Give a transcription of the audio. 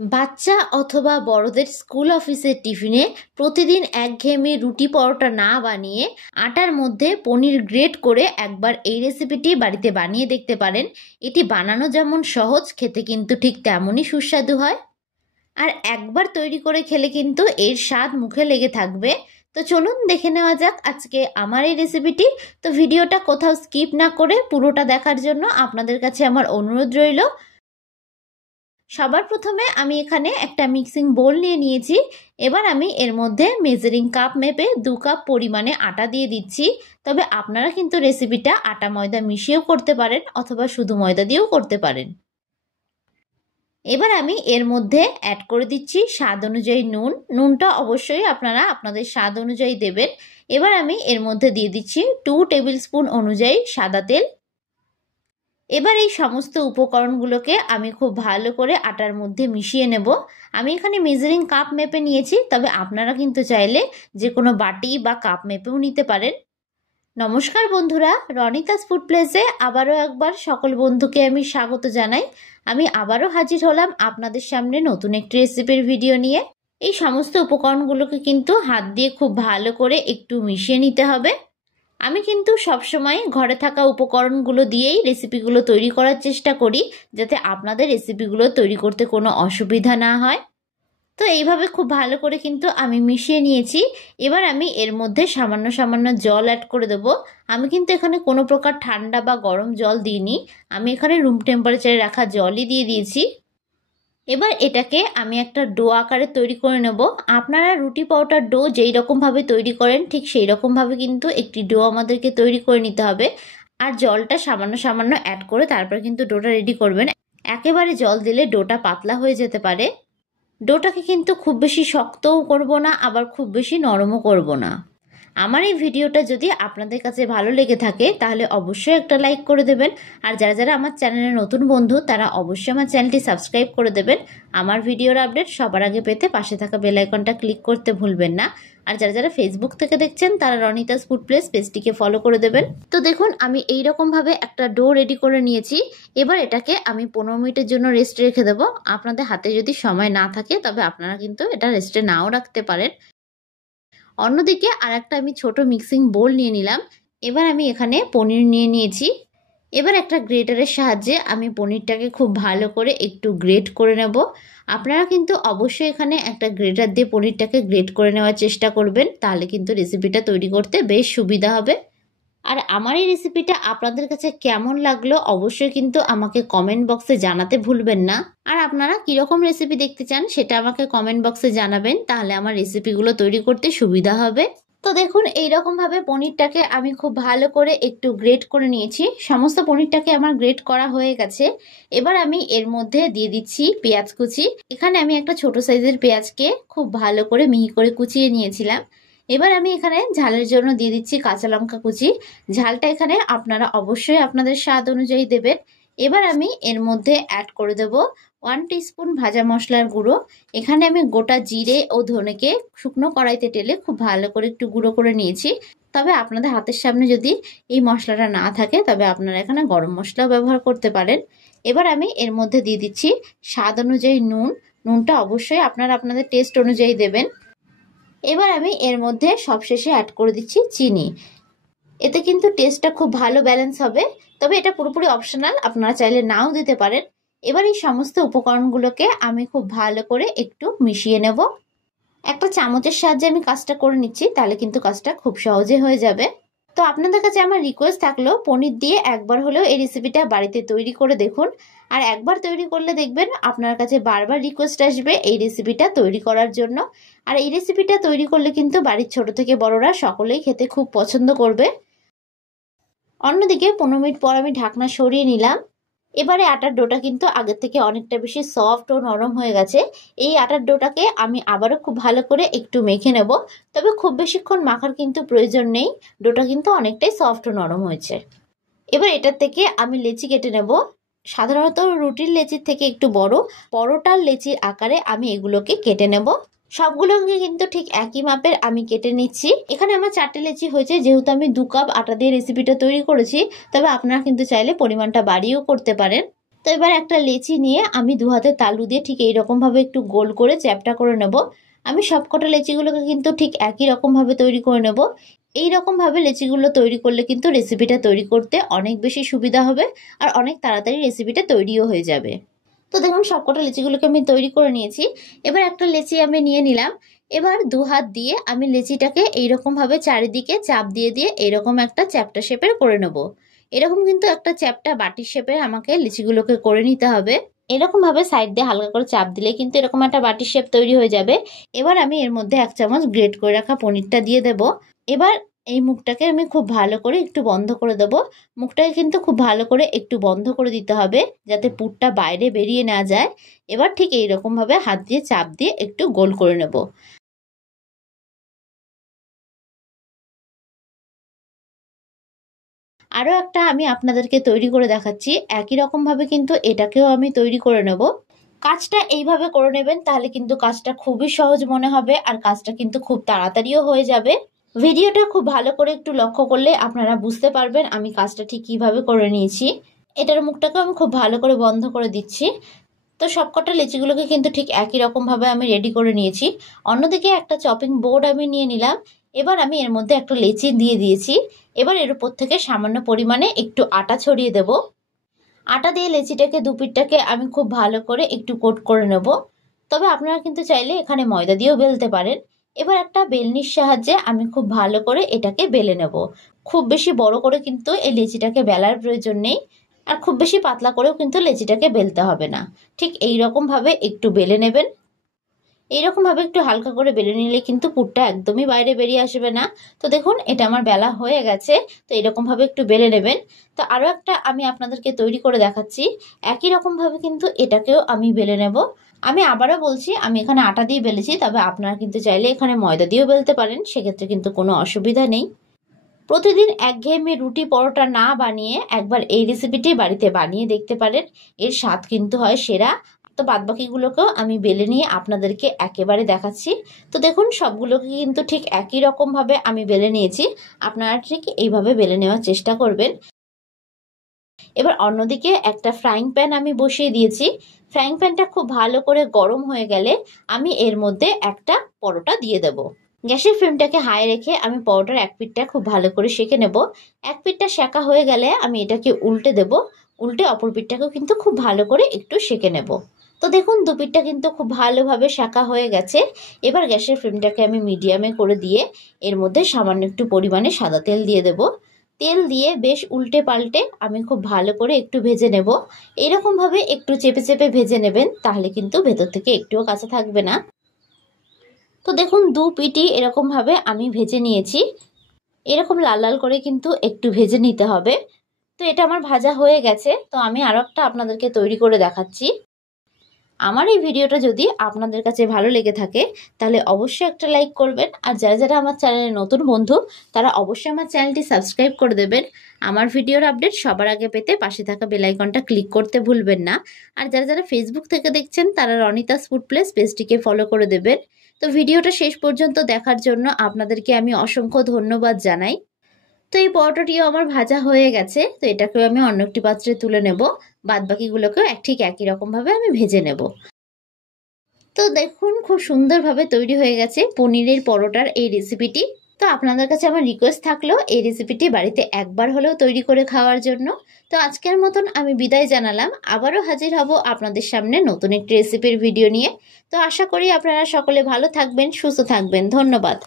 বাচ্চা অথবা বড়দের স্কুল অফিসের টিফিনে প্রতিদিন একঘেয়েমি রুটি পরোটা না বানিয়ে আটার মধ্যে পনির গ্রেট করে একবার এই রেসিপিটি বাড়িতে বানিয়ে দেখতে পারেন। এটি বানানো যেমন সহজ, খেতে কিন্তু ঠিক তেমনই সুস্বাদু হয়। আর একবার তৈরি করে খেলে কিন্তু এর স্বাদ মুখে লেগে থাকবে। তো চলুন দেখে নেওয়া যাক আজকে আমার এই রেসিপিটি। তো ভিডিওটা কোথাও স্কিপ না করে পুরোটা দেখার জন্য আপনাদের কাছে আমার অনুরোধ রইল। সবার প্রথমে আমি এখানে একটা মিক্সিং বোল নিয়ে নিয়েছি। এবার আমি এর মধ্যে মেজারিং কাপ মেপে 2 কাপ পরিমাণে আটা দিয়ে দিচ্ছি। তবে আপনারা কিন্তু রেসিপিটা আটা ময়দা মিশিয়েও করতে পারেন অথবা শুধু ময়দা দিয়েও করতে পারেন। এবার আমি এর মধ্যে অ্যাড করে দিচ্ছি স্বাদ অনুযায়ী নুন। নুনটা অবশ্যই আপনারা আপনাদের স্বাদ অনুযায়ী দেবেন। এবার আমি এর মধ্যে দিয়ে দিচ্ছি 2 টেবিল স্পুন অনুযায়ী সাদা তেল। এবার এই সমস্ত উপকরণগুলোকে আমি খুব ভালো করে আটার মধ্যে মিশিয়ে নেব। আমি এখানে মেজারিং কাপ মেপে নিয়েছি, তবে আপনারা কিন্তু চাইলে যে কোনো বাটি বা কাপ মেপেও নিতে পারেন। নমস্কার বন্ধুরা, রনিতাস ফুড প্লেসে আবারও একবার সকল বন্ধুকে আমি স্বাগত জানাই। আমি আবারও হাজির হলাম আপনাদের সামনে নতুন একটি রেসিপির ভিডিও নিয়ে। এই সমস্ত উপকরণগুলোকে কিন্তু হাত দিয়ে খুব ভালো করে একটু মিশিয়ে নিতে হবে। আমি কিন্তু সবসময় ঘরে থাকা উপকরণগুলো দিয়েই রেসিপিগুলো তৈরি করার চেষ্টা করি, যাতে আপনাদের রেসিপিগুলো তৈরি করতে কোনো অসুবিধা না হয়। তো এইভাবে খুব ভালো করে কিন্তু আমি মিশিয়ে নিয়েছি। এবার আমি এর মধ্যে সামান্য সামান্য জল অ্যাড করে দেবো। আমি কিন্তু এখানে কোনো প্রকার ঠান্ডা বা গরম জল দিইনি, আমি এখানে রুম টেম্পারেচারে রাখা জলই দিয়ে দিয়েছি। এবার এটাকে আমি একটা ডো আকারে তৈরি করে নেব। আপনারা রুটি পরোটার ডো যেই রকমভাবে তৈরি করেন ঠিক সেই রকমভাবে কিন্তু একটি ডো আমাদেরকে তৈরি করে নিতে হবে। আর জলটা সামান্য সামান্য অ্যাড করে তারপর কিন্তু ডোটা রেডি করবেন। একেবারে জল দিলে ডোটা পাতলা হয়ে যেতে পারে। ডোটাকে কিন্তু খুব বেশি শক্তও করব না, আবার খুব বেশি নরমও করব না। আমার এই ভিডিওটা যদি আপনাদের কাছে ভালো লেগে থাকে তাহলে অবশ্যই একটা লাইক করে দেবেন। আর যারা যারা আমার চ্যানেলের নতুন বন্ধু তারা অবশ্যই আমার চ্যানেলটি সাবস্ক্রাইব করে দেবেন। আমার ভিডিওর আপডেট সবার আগে পেতে পাশে থাকা বেল আইকনটা ক্লিক করতে ভুলবেন না। আর যারা যারা ফেসবুক থেকে দেখছেন তারা রনিতাস ফুড প্লেস পেজটিকে ফলো করে দেবেন। তো দেখুন আমি এইরকমভাবে একটা ডো রেডি করে নিয়েছি। এবার এটাকে আমি 15 মিনিটের জন্য রেস্টে রেখে দেবো। আপনাদের হাতে যদি সময় না থাকে তবে আপনারা কিন্তু এটা রেস্টে নাও রাখতে পারেন। অন্যদিকে আর একটা আমি ছোট মিক্সিং বোল নিয়ে নিলাম। এবার আমি এখানে পনির নিয়ে নিয়েছি। এবার একটা গ্রেটারের সাহায্যে আমি পনিরটাকে খুব ভালো করে একটু গ্রেট করে নেব। আপনারা কিন্তু অবশ্যই এখানে একটা গ্রেটার দিয়ে পনিরটাকে গ্রেট করে নেওয়ার চেষ্টা করবেন, তাহলে কিন্তু রেসিপিটা তৈরি করতে বেশ সুবিধা হবে। আর আমার এই রেসিপিটা আপনাদের কাছে কেমন লাগলো অবশ্যই কিন্তু আমাকে কমেন্ট বক্সে জানাতে ভুলবেন না। আর আপনারা কিরকম রেসিপি দেখতে চান সেটা আমাকে কমেন্ট বক্সে জানাবেন, তাহলে আমার রেসিপিগুলো তৈরি করতে সুবিধা হবে। তো দেখুন এইরকম ভাবে পনিরটাকে আমি খুব ভালো করে একটু গ্রেট করে নিয়েছি। সমস্ত পনিরটাকে আমার গ্রেট করা হয়ে গেছে। এবার আমি এর মধ্যে দিয়ে দিচ্ছি পেঁয়াজ কুচি। এখানে আমি একটা ছোট সাইজের পেঁয়াজকে খুব ভালো করে মিহি করে কুচিয়ে নিয়েছিলাম। এবার আমি এখানে ঝালের জন্য দিয়ে দিচ্ছি কাঁচা লঙ্কা কুচি। ঝালটা এখানে আপনারা অবশ্যই আপনাদের স্বাদ অনুযায়ী দেবেন। এবার আমি এর মধ্যে অ্যাড করে দেব 1 টিস্পুন ভাজা মশলার গুঁড়ো। এখানে আমি গোটা জিরে ও ধনেকে শুকনো কড়াইতে টেলে খুব ভালো করে একটু গুঁড়ো করে নিয়েছি। তবে আপনাদের হাতের সামনে যদি এই মশলাটা না থাকে তবে আপনারা এখানে গরম মশলাও ব্যবহার করতে পারেন। এবার আমি এর মধ্যে দিয়ে দিচ্ছি স্বাদ অনুযায়ী নুন। নুনটা অবশ্যই আপনারা আপনাদের টেস্ট অনুযায়ী দেবেন। এবার আমি এর মধ্যে সবশেষে অ্যাড করে দিচ্ছি চিনি। এতে কিন্তু টেস্টটা খুব ভালো ব্যালেন্স হবে, তবে এটা পুরোপুরি অপশনাল, আপনারা চাইলে নাও দিতে পারেন। এবার এই সমস্ত উপকরণগুলোকে আমি খুব ভালো করে একটু মিশিয়ে নেব। একটা চামচের সাহায্যে আমি কাজটা করে নিচ্ছি, তাহলে কিন্তু কাজটা খুব সহজে হয়ে যাবে। তো আপনাদের কাছে আমার রিকোয়েস্ট থাকলো পনির দিয়ে একবার হলেও এই রেসিপিটা বাড়িতে তৈরি করে দেখুন। আর একবার তৈরি করলে দেখবেন আপনার কাছে বারবার রিকোয়েস্ট আসবে এই রেসিপিটা তৈরি করার জন্য। আর এই রেসিপিটা তৈরি করলে কিন্তু বাড়ির ছোট থেকে বড়রা সকলেই খেতে খুব পছন্দ করবে। অন্যদিকে 15 মিনিট পর আমি ঢাকনা সরিয়ে নিলাম। এবারে আটার ডোটা কিন্তু আগের থেকে অনেকটা বেশি সফট ও নরম হয়ে গেছে। এই আটার ডোটাকে আমি আবারও খুব ভালো করে একটু মেখে নেব, তবে খুব বেশিক্ষণ মাখার কিন্তু প্রয়োজন নেই। ডোটা কিন্তু অনেকটাই সফট ও নরম হয়েছে। এবার এটার থেকে আমি লেচি কেটে নেব। সাধারণত রুটির লেচির থেকে একটু বড় পরোটার লেচির আকারে আমি এগুলোকে কেটে নেব। সবগুলোকে কিন্তু ঠিক একই মাপের আমি কেটে নিচ্ছি। এখানে আমার 4টে লেচি হয়েছে, যেহেতু আমি 2 কাপ আটা দিয়ে রেসিপিটা তৈরি করেছি। তবে আপনারা কিন্তু চাইলে পরিমাণটা বাড়িয়েও করতে পারেন। তো এবার একটা লেচি নিয়ে আমি দু হাতে তালু দিয়ে ঠিক এইরকমভাবে একটু গোল করে চ্যাপটা করে নেব। আমি সবকটা লেচিগুলোকে কিন্তু ঠিক একই রকমভাবে তৈরি করে নেব। এই রকমভাবে লেচিগুলো তৈরি করলে কিন্তু রেসিপিটা তৈরি করতে অনেক বেশি সুবিধা হবে আর অনেক তাড়াতাড়ি রেসিপিটা তৈরিও হয়ে যাবে। তো দেখুন সবকটা লেচিগুলোকে আমি তৈরি করে নিয়েছি। এবার একটা লেচি আমি নিয়ে নিলাম। এবার দু হাত দিয়ে আমি লেচিটাকে এইরকমভাবে চারিদিকে চাপ দিয়ে দিয়ে এইরকম একটা চ্যাপ্টা শেপের করে নেব। এরকম কিন্তু একটা চ্যাপ্টা বাটির শেপে আমাকে লিচিগুলোকে করে নিতে হবে। এরকম ভাবে সাইড দিয়ে হালকা করে চাপ দিলে কিন্তু এরকম একটা বাটির শেপ তৈরি হয়ে যাবে। এবার আমি এর মধ্যে 1 চামচ গ্রেট করে রাখা পনিরটা দিয়ে দেব। এবার এই মুখটাকে আমি খুব ভালো করে একটু বন্ধ করে দেব। মুখটাকে কিন্তু খুব ভালো করে একটু বন্ধ করে দিতে হবে যাতে পুরটা বাইরে বেরিয়ে না যায়। এবার ঠিক এইরকম ভাবে হাত দিয়ে চাপ দিয়ে একটু গোল করে নেব। আরও একটা আমি আপনাদেরকে তৈরি করে দেখাচ্ছি। একই রকমভাবে কিন্তু এটাকেও আমি তৈরি করে নেব। কাজটা এইভাবে করে নেবেন, তাহলে কিন্তু কাজটা খুবই সহজ মনে হবে আর কাজটা কিন্তু খুব তাড়াতাড়িও হয়ে যাবে। ভিডিওটা খুব ভালো করে একটু লক্ষ্য করলে আপনারা বুঝতে পারবেন আমি কাজটা ঠিক কিভাবে করে নিয়েছি। এটার মুখটাকে আমি খুব ভালো করে বন্ধ করে দিচ্ছি। তো সবকটা লিচিগুলোকে কিন্তু ঠিক একই রকমভাবে আমি রেডি করে নিয়েছি। অন্যদিকে একটা চপিং বোর্ড আমি নিয়ে নিলাম। এবার আমি এর মধ্যে একটা লেচি দিয়ে দিয়েছি। এবার এর উপর থেকে সামান্য পরিমাণে একটু আটা ছড়িয়ে দেব। আটা দিয়ে লেচিটাকে দুপিঠটাকে আমি খুব ভালো করে একটু কোট করে নেব। তবে আপনারা কিন্তু চাইলে এখানে ময়দা দিয়েও বেলতে পারেন। এবার একটা বেলনির সাহায্যে আমি খুব ভালো করে এটাকে বেলে নেব। খুব বেশি বড় করে কিন্তু এই লেচিটাকে বেলার প্রয়োজন নেই, আর খুব বেশি পাতলা করেও কিন্তু লেচিটাকে বেলতে হবে না। ঠিক এই রকম ভাবে একটু বেলে নেবেন। এইরকম ভাবে একটু হালকা করে বেলে নিলে কিন্তু পুরটা একদমই বাইরে বেরিয়ে আসবে না। তো দেখুন এটা আমার বেলা হয়ে গেছে। তো এরকম ভাবে একটু বেলে নেবেন। তো আরো একটা আমি আপনাদেরকে তৈরি করে দেখাচ্ছি। একই রকম ভাবে কিন্তু এটাকেও আমি বেলে নেব। আমি আবারও বলছি আমি এখানে আটা দিয়ে বেলেছি, তবে আপনারা কিন্তু চাইলে এখানে ময়দা দিয়েও বেলতে পারেন, সেক্ষেত্রে কিন্তু কোনো অসুবিধা নেই। প্রতিদিন একঘেয়েমি রুটি পরোটা না বানিয়ে একবার এই রেসিপিটি বাড়িতে বানিয়ে দেখতে পারেন। এর স্বাদ কিন্তু হয় সেরা। তো বাদবাকিগুলোকেও আমি বেলে নিয়ে আপনাদেরকে একেবারে দেখাচ্ছি। তো দেখুন সবগুলোকে কিন্তু ঠিক একই রকম ভাবে আমি বেলে নিয়েছি। আপনারা ঠিক এইভাবে বেলে নেওয়ার চেষ্টা করবেন। এবার অন্যদিকে একটা ফ্রাইং প্যান আমি বসিয়ে দিয়েছি। ফ্রাইং প্যানটা খুব ভালো করে গরম হয়ে গেলে আমি এর মধ্যে একটা পরোটা দিয়ে দেব। গ্যাসের ফ্লেমটাকে হাই রেখে আমি পরোটার এক পিঠটা খুব ভালো করে সেঁকে নেব। এক পিঠটা সেঁকা হয়ে গেলে আমি এটাকে উল্টে দেব। উল্টে অপর পিঠটাকেও কিন্তু খুব ভালো করে একটু সেঁকে নেব। তো দেখুন দু পিঠটা কিন্তু খুব ভালোভাবে সেঁকা হয়ে গেছে। এবার গ্যাসের ফ্লেমটাকে আমি মিডিয়ামে করে দিয়ে এর মধ্যে সামান্য একটু পরিমাণে সাদা তেল দিয়ে দেব। তেল দিয়ে বেশ উল্টে পাল্টে আমি খুব ভালো করে একটু ভেজে নেব। এরকমভাবে একটু চেপে চেপে ভেজে নেবেন, তাহলে কিন্তু ভেতর থেকে একটুও কাঁচা থাকবে না। তো দেখুন দু পিঠই এরকমভাবে আমি ভেজে নিয়েছি। এরকম লাল লাল করে কিন্তু একটু ভেজে নিতে হবে। তো এটা আমার ভাজা হয়ে গেছে। তো আমি আরও একটা আপনাদেরকে তৈরি করে দেখাচ্ছি। আমার এই ভিডিওটা যদি আপনাদের কাছে ভালো লেগে থাকে তাহলে অবশ্যই একটা লাইক করবেন, আর যারা যারা আমার চ্যানেলে নতুন বন্ধু তারা অবশ্যই আমার চ্যানেলটি সাবস্ক্রাইব করে দেবেন। আমার ভিডিওর আপডেট সবার আগে পেতে পাশে থাকা বেল আইকনটা ক্লিক করতে ভুলবেন না। আর যারা যারা ফেসবুক থেকে দেখছেন তারা রনিতাস ফুড প্লেস পেজটিকে ফলো করে দেবেন। তো ভিডিওটা শেষ পর্যন্ত দেখার জন্য আপনাদেরকে আমি অসংখ্য ধন্যবাদ জানাই। তো এই পরোটাটিও আমার ভাজা হয়ে গেছে। তো এটাকেও আমি অন্য একটি পাত্রে তুলে নেব। বাদবাকিগুলোকেও ঠিক একই রকমভাবে আমি ভেজে নেব। তো দেখুন খুব সুন্দরভাবে তৈরি হয়ে গেছে পনিরের পরোটার এই রেসিপিটি। তো আপনাদের কাছে আমার রিকোয়েস্ট থাকলো এই রেসিপিটি বাড়িতে একবার হলেও তৈরি করে খাওয়ার জন্য। তো আজকের মতন আমি বিদায় জানালাম। আবারও হাজির হব আপনাদের সামনে নতুন একটি রেসিপির ভিডিও নিয়ে। তো আশা করি আপনারা সকলে ভালো থাকবেন, সুস্থ থাকবেন। ধন্যবাদ।